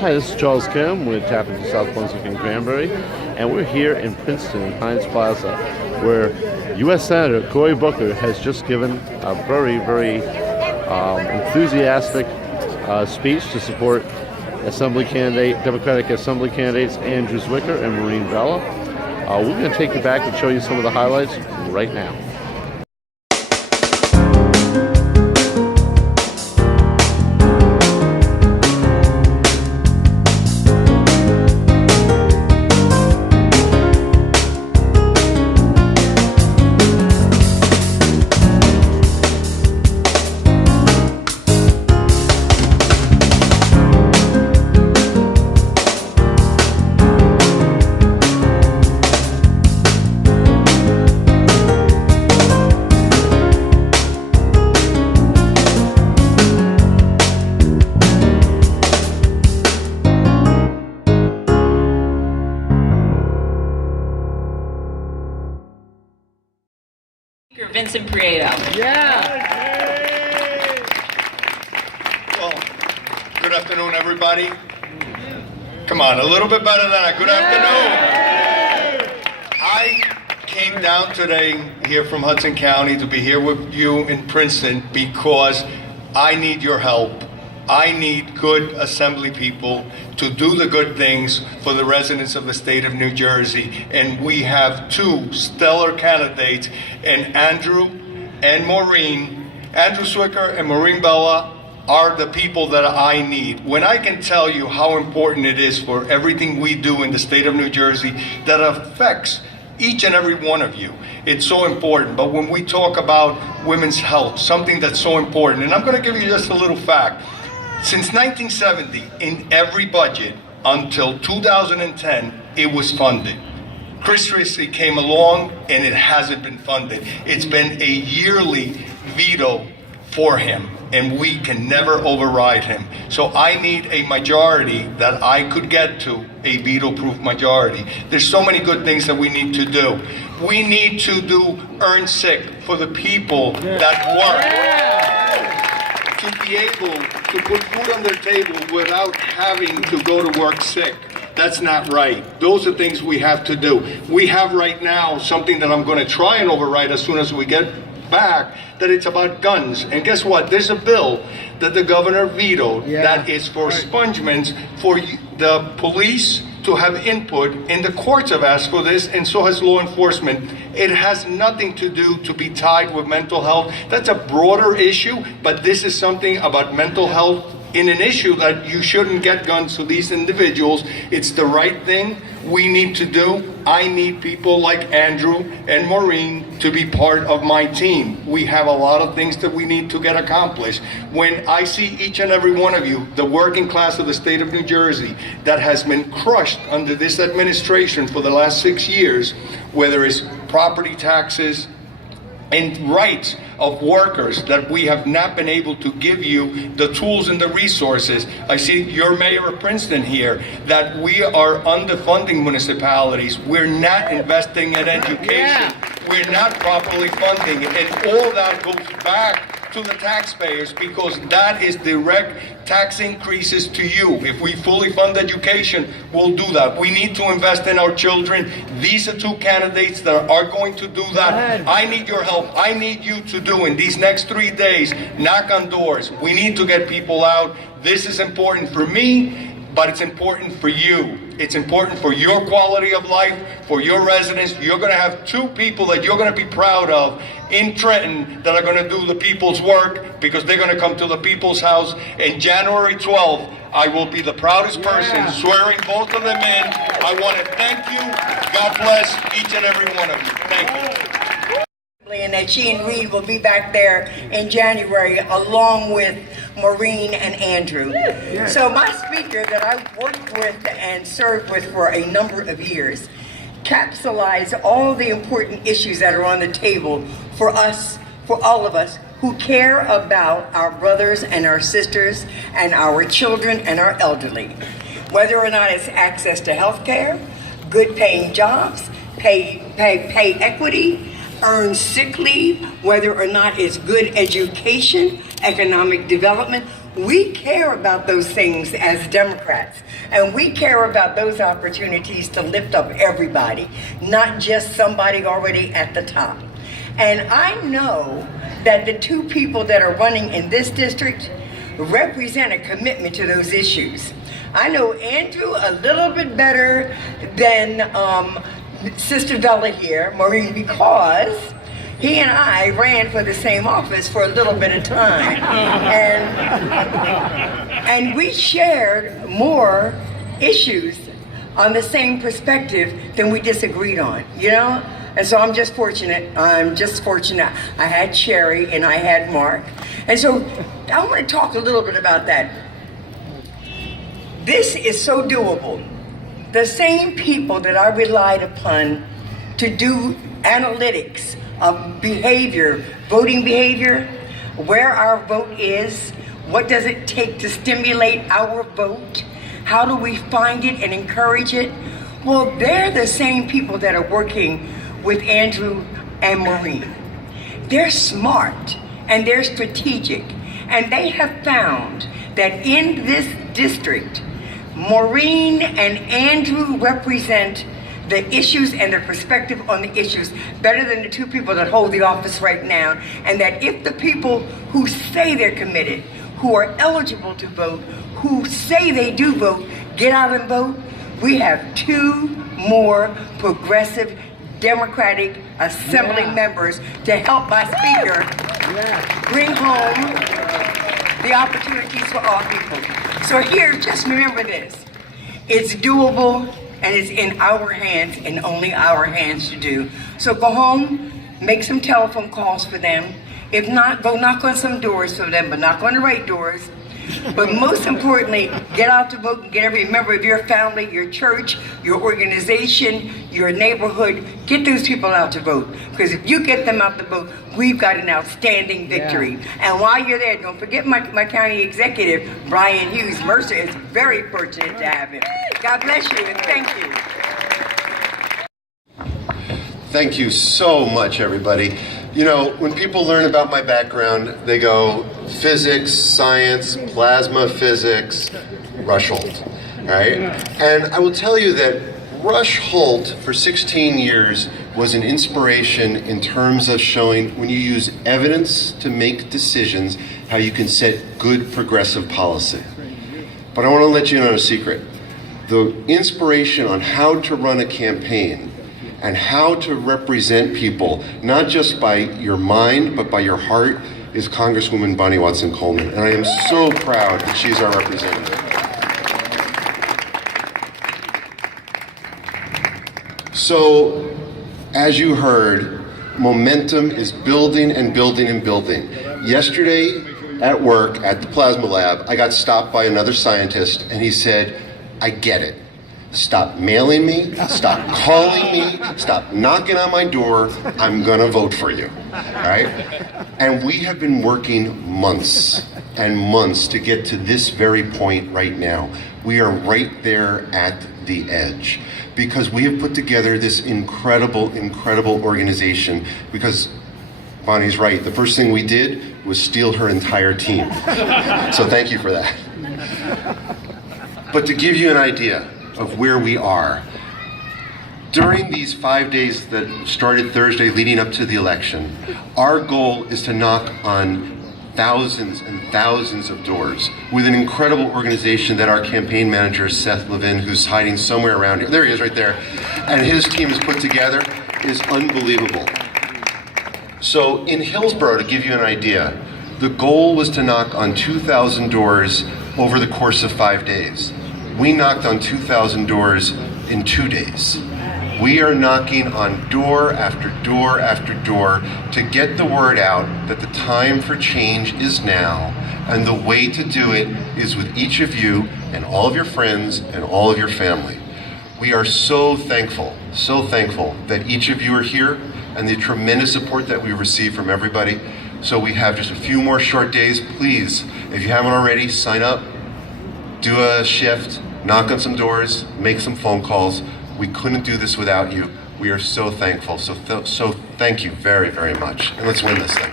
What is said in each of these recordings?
Hi, this is Charles Kim with Tappan South Brunswick and Granbury, and we're here in Princeton, in Heinz Plaza, where U.S. Senator Cory Booker has just given a very, very enthusiastic speech to support Democratic Assembly candidates Andrew Zwicker and Maureen Bella. We're going to take you back and show you some of the highlights right now. Vincent Prieto. Yeah. Well, good afternoon, everybody. Come on, a little bit better than that. Good afternoon. I came down today here from Hudson County to be here with you in Princeton because I need your help. I need good assembly people to do the good things for the residents of the state of New Jersey. And we have two stellar candidates, and Andrew Zwicker and Maureen Bella are the people that I need. When I can tell you how important it is for everything we do in the state of New Jersey that affects each and every one of you, it's so important. But when we talk about women's health, something that's so important, and I'm going to give you just a little fact. Since 1970, in every budget until 2010, it was funded. Chris Christie came along and it hasn't been funded. It's been a yearly veto for him, and we can never override him. So I need a majority that I could get to, a veto-proof majority. There's so many good things that we need to do. We need to do earn sick for the people that work. To be able to put food on their table without having to go to work sick. That's not right. Those are things we have to do. We have right now something that I'm going to try and override as soon as we get back, that it's about guns. And guess what? There's a bill that the governor vetoed that is for expungements for the police to have input, and the courts have asked for this, and so has law enforcement. It has nothing to do to be tied with mental health. That's a broader issue, but this is something about mental health in an issue that you shouldn't get guns to these individuals. It's the right thing we need to do. I need people like Andrew and Maureen to be part of my team. We have a lot of things that we need to get accomplished. When I see each and every one of you, the working class of the state of New Jersey that has been crushed under this administration for the last 6 years, whether it's property taxes and rights of workers that we have not been able to give you the tools and the resources. I see your mayor of Princeton here, that we are underfunding municipalities. We're not investing in education. We're not properly funding it. And all that goes back to the taxpayers, because that is direct tax increases to you. If we fully fund education, we'll do that. We need to invest in our children. These are two candidates that are going to do that. I need your help. I need you to do in these next 3 days, knock on doors. We need to get people out. This is important for me, but it's important for you. It's important for your quality of life, for your residents. You're going to have two people that you're going to be proud of in Trenton that are going to do the people's work, because they're going to come to the people's house. And January 12th, I will be the proudest person swearing both of them in. I want to thank you. God bless each and every one of you. Thank you. And that she and Reed will be back there in January along with Maureen and Andrew. So my speaker that I've worked with and served with for a number of years capsulized all the important issues that are on the table for us, for all of us who care about our brothers and our sisters and our children and our elderly. Whether or not it's access to health care, good paying jobs, pay equity, earn sick leave, whether or not it's good education, economic development, We care about those things as Democrats, and we care about those opportunities to lift up everybody, not just somebody already at the top. And I know that the two people that are running in this district represent a commitment to those issues. I know Andrew a little bit better than Sister Della here, Maureen, because he and I ran for the same office for a little bit of time. And we shared more issues on the same perspective than we disagreed on, you know? And so I'm just fortunate. I had Sherry and I had Mark. And so I want to talk a little bit about that. This is so doable. The same people that I relied upon to do analytics of behavior, voting behavior, where our vote is, what does it take to stimulate our vote, how do we find it and encourage it? Well, they're the same people that are working with Andrew and Maureen. They're smart and they're strategic, and they have found that in this district, Maureen and Andrew represent the issues and the perspective on the issues better than the two people that hold the office right now. And that if the people who say they're committed, who are eligible to vote, who say they do vote, get out and vote, we have two more progressive Democratic Assembly members to help my speaker bring home the opportunities for all people. So here, just remember this. It's doable, and it's in our hands and only our hands to do. So go home, make some telephone calls for them. If not, go knock on some doors for them, but knock on the right doors. But most importantly, get out to vote and get every member of your family, your church, your organization, your neighborhood. Get those people out to vote. Because if you get them out to vote, we've got an outstanding victory. Yeah. And while you're there, don't forget my county executive, Brian Hughes. Mercer is very fortunate to have him. God bless you and thank you. Thank you so much, everybody. You know, when people learn about my background, they go physics, science, plasma physics, Rush Holt, right? And I will tell you that Rush Holt for 16 years was an inspiration in terms of showing when you use evidence to make decisions, how you can set good progressive policy. But I want to let you in on a secret. The inspiration on how to run a campaign and how to represent people, not just by your mind, but by your heart, is Congresswoman Bonnie Watson Coleman. And I am so proud that she's our representative. So, as you heard, momentum is building and building and building. Yesterday at work at the Plasma Lab, I got stopped by another scientist and he said, I get it. Stop mailing me, stop calling me, stop knocking on my door, I'm gonna vote for you, right? And we have been working months and months to get to this very point right now. We are right there at the edge because we have put together this incredible, incredible organization because Bonnie's right, the first thing we did was steal her entire team. So thank you for that. But to give you an idea of where we are, during these 5 days that started Thursday leading up to the election, our goal is to knock on thousands and thousands of doors with an incredible organization that our campaign manager, Seth Levin, who's hiding somewhere around here, there he is right there, and his team has put together is unbelievable. So in Hillsborough, to give you an idea, the goal was to knock on 2,000 doors over the course of 5 days. We knocked on 2,000 doors in 2 days. We are knocking on door after door after door to get the word out that the time for change is now, and the way to do it is with each of you and all of your friends and all of your family. We are so thankful that each of you are here and the tremendous support that we receive from everybody. So we have just a few more short days. Please, if you haven't already, sign up, do a shift, knock on some doors, make some phone calls. We couldn't do this without you. We are so thankful. So thank you very, very much. And let's win this thing.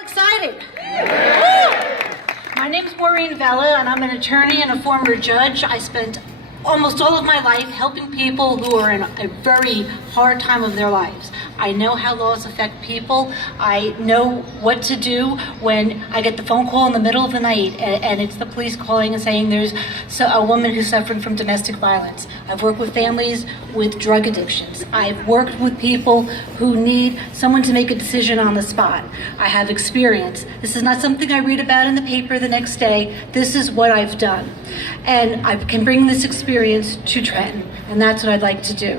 Excited. Bella, and I'm an attorney and a former judge. I spent almost all of my life helping people who are in a very hard time of their lives. I know how laws affect people. I know what to do when I get the phone call in the middle of the night and it's the police calling and saying there's a woman who's suffering from domestic violence. I've worked with families with drug addictions. I've worked with people who need someone to make a decision on the spot. I have experience. This is not something I read about in the paper the next day. This is what I've done. And I can bring this experience to Trenton, and that's what I'd like to do.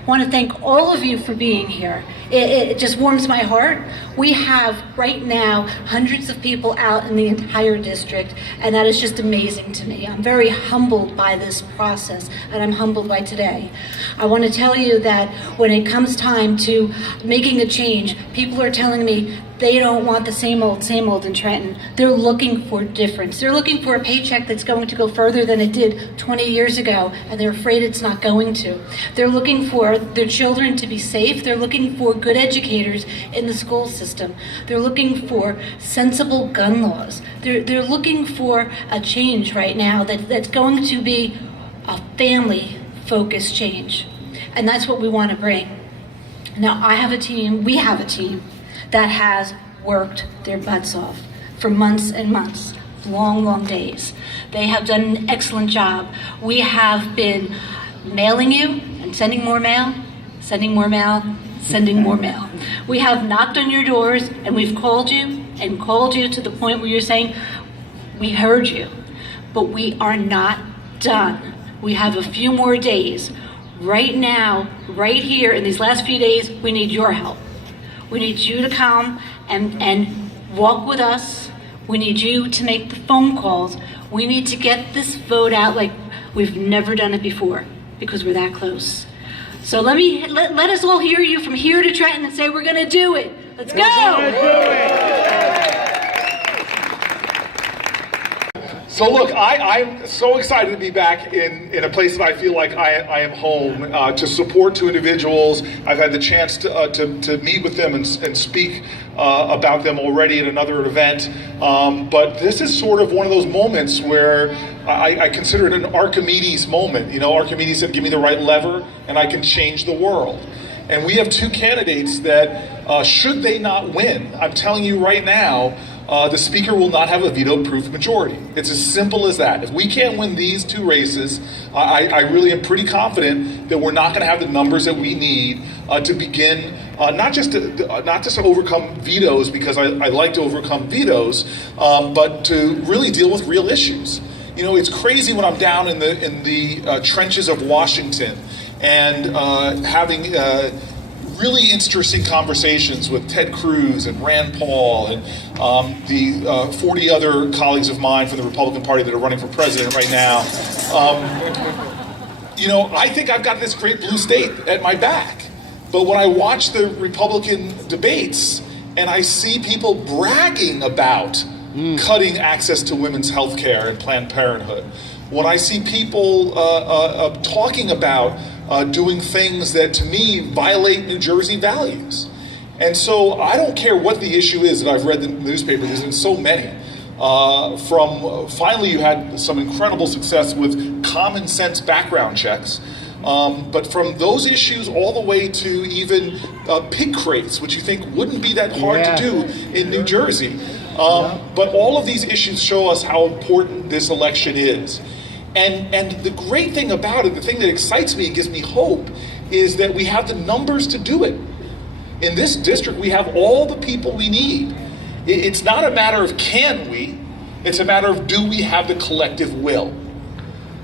I want to thank all of you for being here. It just warms my heart. We have right now hundreds of people out in the entire district, and that is just amazing to me. I'm very humbled by this process, and I'm humbled by today. I want to tell you that when it comes time to making a change, people are telling me they don't want the same old in Trenton. They're looking for difference. They're looking for a paycheck that's going to go further than it did 20 years ago, and they're afraid it's not going to. They're looking for their children to be safe. They're looking for good educators in the school system. They're looking for sensible gun laws. They're looking for a change right now that's going to be a family-focused change, and that's what we want to bring. Now, we have a team that has worked their butts off for months and months, long days. They have done an excellent job. We have been mailing you and sending more mail, sending more mail, sending more mail. We have knocked on your doors and we've called you to the point where you're saying, we heard you, but we are not done. We have a few more days. Right now, right here in these last few days, we need your help. We need you to come and walk with us. We need you to make the phone calls. We need to get this vote out like we've never done it before because we're that close. So let us all hear you from here to Trenton and say we're going to do it. Let's go. So look, I'm so excited to be back in a place that I feel like I am home, to support two individuals. I've had the chance to meet with them and speak about them already at another event. But this is sort of one of those moments where I consider it an Archimedes moment. You know, Archimedes said, give me the right lever and I can change the world. And we have two candidates that, should they not win, I'm telling you right now, the speaker will not have a veto-proof majority. It's as simple as that. If we can't win these two races, I really am pretty confident that we're not going to have the numbers that we need to begin, not just to overcome vetoes, because I like to overcome vetoes, but to really deal with real issues. You know, it's crazy when I'm down in the trenches of Washington and having really interesting conversations with Ted Cruz and Rand Paul and the 40 other colleagues of mine from the Republican Party that are running for president right now. You know, I think I've got this great blue state at my back. But when I watch the Republican debates and I see people bragging about cutting access to women's health care and Planned Parenthood, when I see people talking about doing things that, to me, violate New Jersey values. And so I don't care what the issue is that I've read in the newspaper. There's been so many. Finally, you had some incredible success with common sense background checks. But from those issues all the way to even pig crates, which you think wouldn't be that hard to do in New Jersey. But all of these issues show us how important this election is. And the great thing about it, the thing that excites me and gives me hope, is that we have the numbers to do it. In this district, we have all the people we need. It's not a matter of can we, it's a matter of do we have the collective will.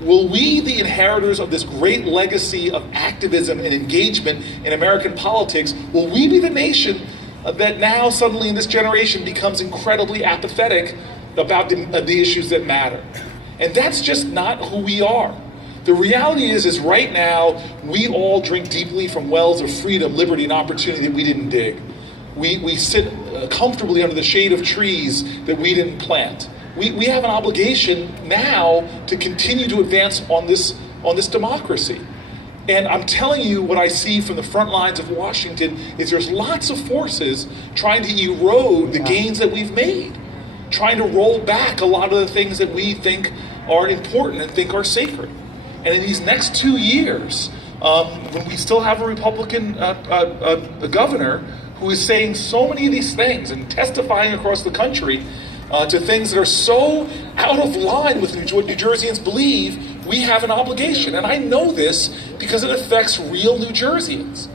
Will we, the inheritors of this great legacy of activism and engagement in American politics, will we be the nation that now suddenly in this generation becomes incredibly apathetic about the issues that matter? And that's just not who we are. The reality is right now, we all drink deeply from wells of freedom, liberty, and opportunity that we didn't dig. We sit comfortably under the shade of trees that we didn't plant. We have an obligation now to continue to advance on this democracy. And I'm telling you, what I see from the front lines of Washington is there's lots of forces trying to erode the gains that we've made, trying to roll back a lot of the things that we think are important and think are sacred. And in these next 2 years, when we still have a Republican governor who is saying so many of these things and testifying across the country to things that are so out of line with what New Jerseyans believe, we have an obligation. And I know this because it affects real New Jerseyans.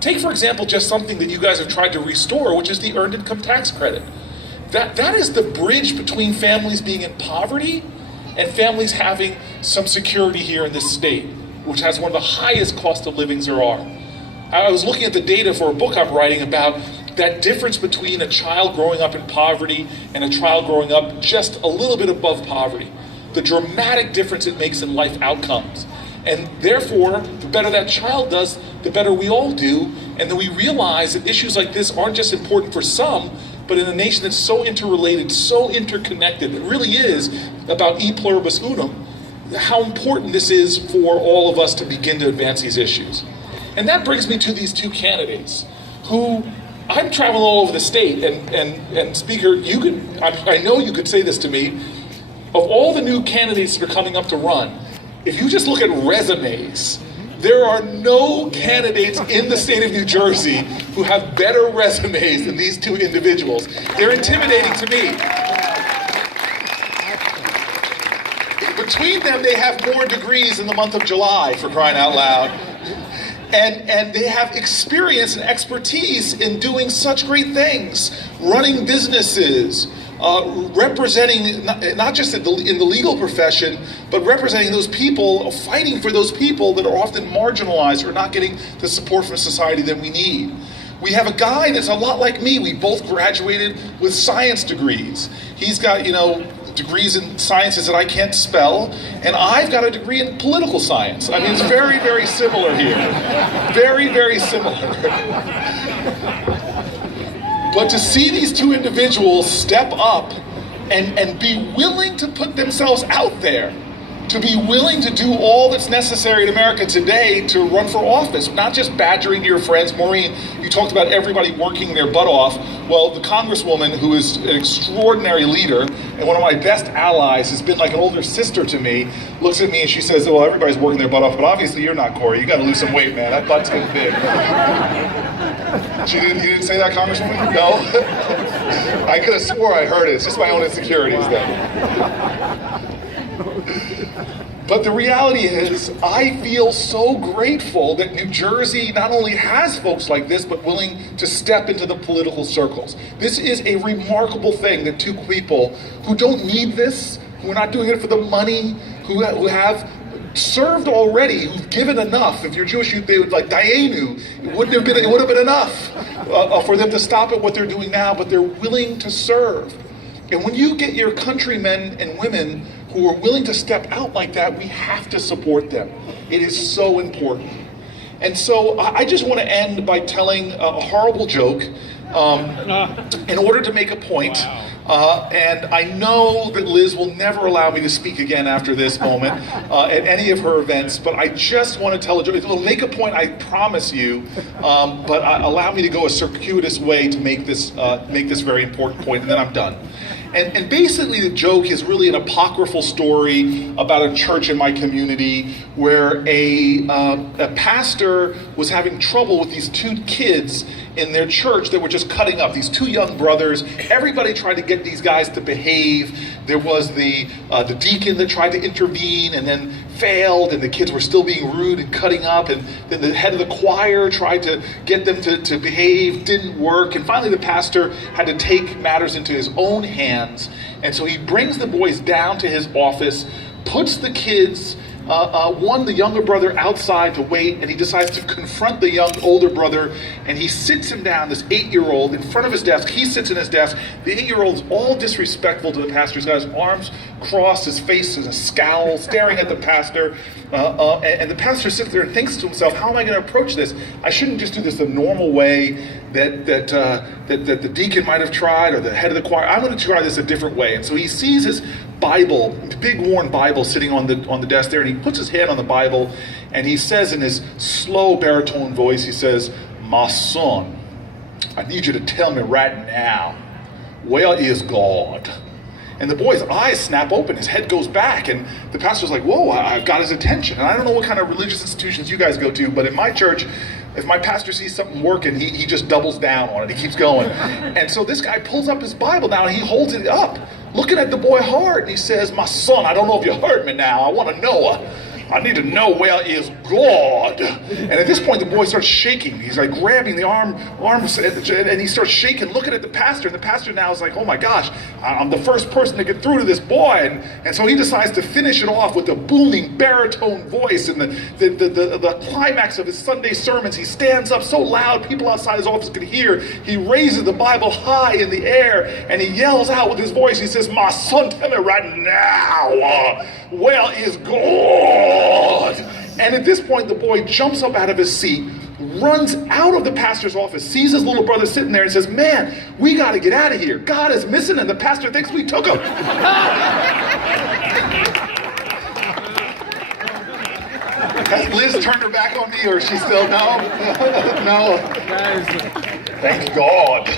Take, for example, just something that you guys have tried to restore, which is the Earned Income Tax Credit. That is the bridge between families being in poverty and families having some security here in this state, which has one of the highest cost of livings there are. I was looking at the data for a book I'm writing about that difference between a child growing up in poverty and a child growing up just a little bit above poverty. The dramatic difference it makes in life outcomes. And therefore, the better that child does, the better we all do. And then we realize that issues like this aren't just important for some, but in a nation that's so interrelated, so interconnected, it really is about e pluribus unum, how important this is for all of us to begin to advance these issues. And that brings me to these two candidates who I'm traveling all over the state, and Speaker, I know you could say this to me, of all the new candidates that are coming up to run, if you just look at resumes, there are no candidates in the state of New Jersey who have better resumes than these two individuals. They're intimidating to me. Between them, they have more degrees in the month of July, for crying out loud. And they have experience and expertise in doing such great things, running businesses, representing not just in the legal profession, but representing those people, fighting for those people that are often marginalized or not getting the support from society that we need. We have a guy that's a lot like me. We both graduated with science degrees. He's got, degrees in sciences that I can't spell, and I've got a degree in political science. I mean, it's very, very similar here. Very, very similar. But to see these two individuals step up and be willing to put themselves out there, to be willing to do all that's necessary in America today to run for office, not just badgering your friends. Maureen, you talked about everybody working their butt off. Well, the Congresswoman, who is an extraordinary leader and one of my best allies, has been like an older sister to me, looks at me and she says, well, everybody's working their butt off, but obviously you're not, Corey. You got to lose some weight, man. That butt's getting big. You didn't say that, Congresswoman? No? I could have swore I heard it. It's just my own insecurities then. But the reality is, I feel so grateful that New Jersey not only has folks like this, but willing to step into the political circles. This is a remarkable thing that two people who don't need this, who are not doing it for the money, who have served already, who've given enough. If you're Jewish, they would like Dayenu. It would have been enough for them to stop at what they're doing now, but they're willing to serve. And when you get your countrymen and women who are willing to step out like that, we have to support them. It is so important. And so I just want to end by telling a horrible joke in order to make a point. And I know that Liz will never allow me to speak again after this moment at any of her events, but I just want to tell a joke. It'll make a point, I promise you, but allow me to go a circuitous way to make this very important point, and then I'm done. And basically the joke is really an apocryphal story about a church in my community where a pastor was having trouble with these two kids in their church that were just cutting up, these two young brothers. Everybody tried to get these guys to behave. There was the deacon that tried to intervene and then failed, and the kids were still being rude and cutting up, and then the head of the choir tried to get them to behave, didn't work, and finally the pastor had to take matters into his own hands. And so he brings the boys down to his office, puts the kids, the younger brother outside to wait, and he decides to confront the older brother, and he sits him down, this 8-year-old, in front of his desk. He sits in his desk. The 8-year-old's all disrespectful to the pastor. He's got his arms crossed, his face is a scowl, staring at the pastor, and the pastor sits there and thinks to himself, how am I going to approach this? I shouldn't just do this the normal way that the deacon might have tried, or the head of the choir. I'm going to try this a different way. And so he sees his Bible, big worn Bible, sitting on the desk there, and he puts his hand on the Bible, and he says in his slow baritone voice, he says, "My son, I need you to tell me right now, where is God?" And the boy's eyes snap open, his head goes back, and the pastor's like, whoa, I've got his attention. And I don't know what kind of religious institutions you guys go to, but in my church, if my pastor sees something working, he just doubles down on it, he keeps going. And so this guy pulls up his Bible now, and he holds it up, looking at the boy hard, and he says, my son, I don't know if you heard me now, I want to know. I need to know where is God. And at this point, the boy starts shaking. He's like grabbing the arms, and he starts shaking, looking at the pastor. And the pastor now is like, oh my gosh, I'm the first person to get through to this boy. And so he decides to finish it off with a booming baritone voice. And the climax of his Sunday sermons, he stands up so loud, people outside his office could hear. He raises the Bible high in the air, and he yells out with his voice. He says, my son, tell me right now, where is God? And at this point, the boy jumps up out of his seat, runs out of the pastor's office, sees his little brother sitting there, and says, man, we got to get out of here. God is missing, and the pastor thinks we took him. Has Liz turned her back on me, or is she still, no? No. Thank God.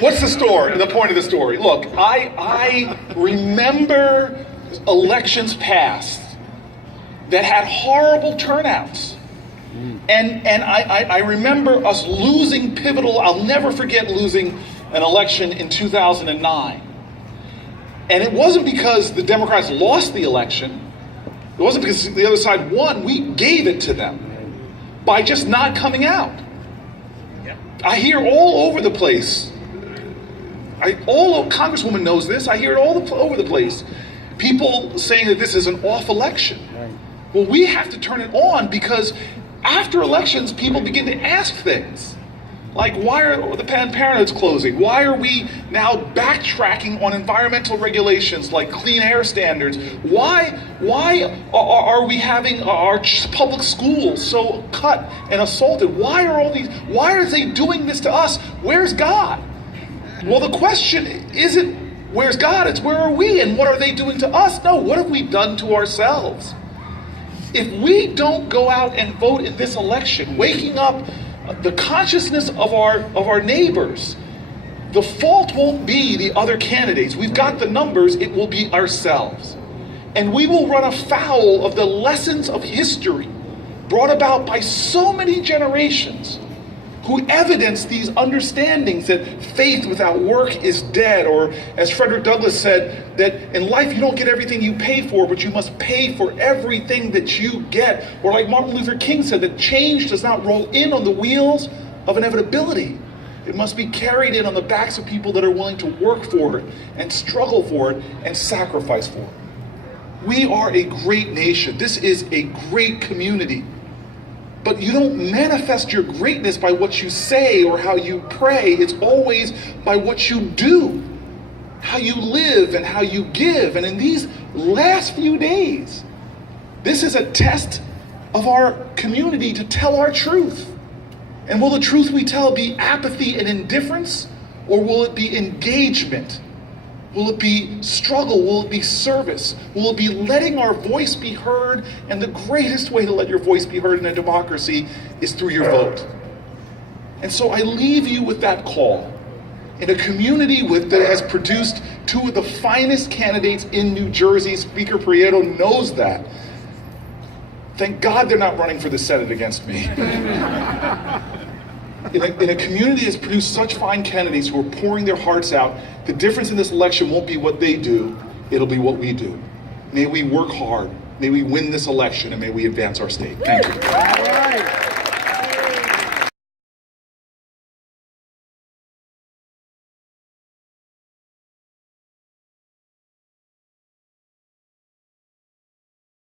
What's the story, the point of the story? Look, I remember elections past that had horrible turnouts. And I remember us losing pivotal, I'll never forget losing an election in 2009. And it wasn't because the Democrats lost the election. It wasn't because the other side won. We gave it to them by just not coming out. I hear all over the place. Congresswoman knows this. I hear it all over the place. People saying that this is an off election. Well, we have to turn it on, because after elections, people begin to ask things. Like, why are the Planned Parenthood's closing? Why are we now backtracking on environmental regulations like clean air standards? Why are we having our public schools so cut and assaulted? Why are they doing this to us? Where's God? Well, the question isn't where's God, it's where are we and what are they doing to us? No, what have we done to ourselves? If we don't go out and vote in this election, waking up the consciousness of our neighbors, the fault won't be the other candidates. We've got the numbers, it will be ourselves. And we will run afoul of the lessons of history brought about by so many generations who evidence these understandings that faith without work is dead, or as Frederick Douglass said, that in life you don't get everything you pay for, but you must pay for everything that you get. Or like Martin Luther King said, that change does not roll in on the wheels of inevitability. It must be carried in on the backs of people that are willing to work for it and struggle for it and sacrifice for it. We are a great nation. This is a great community. But you don't manifest your greatness by what you say or how you pray. It's always by what you do, how you live and how you give. And in these last few days, this is a test of our community to tell our truth. And will the truth we tell be apathy and indifference, or will it be engagement? Will it be struggle? Will it be service? Will it be letting our voice be heard? And the greatest way to let your voice be heard in a democracy is through your vote. And so I leave you with that call. In a community that has produced two of the finest candidates in New Jersey, Speaker Prieto knows that. Thank God they're not running for the Senate against me. In a community that's produced such fine candidates who are pouring their hearts out, the difference in this election won't be what they do, it'll be what we do. May we work hard, may we win this election, and may we advance our state. Thank you.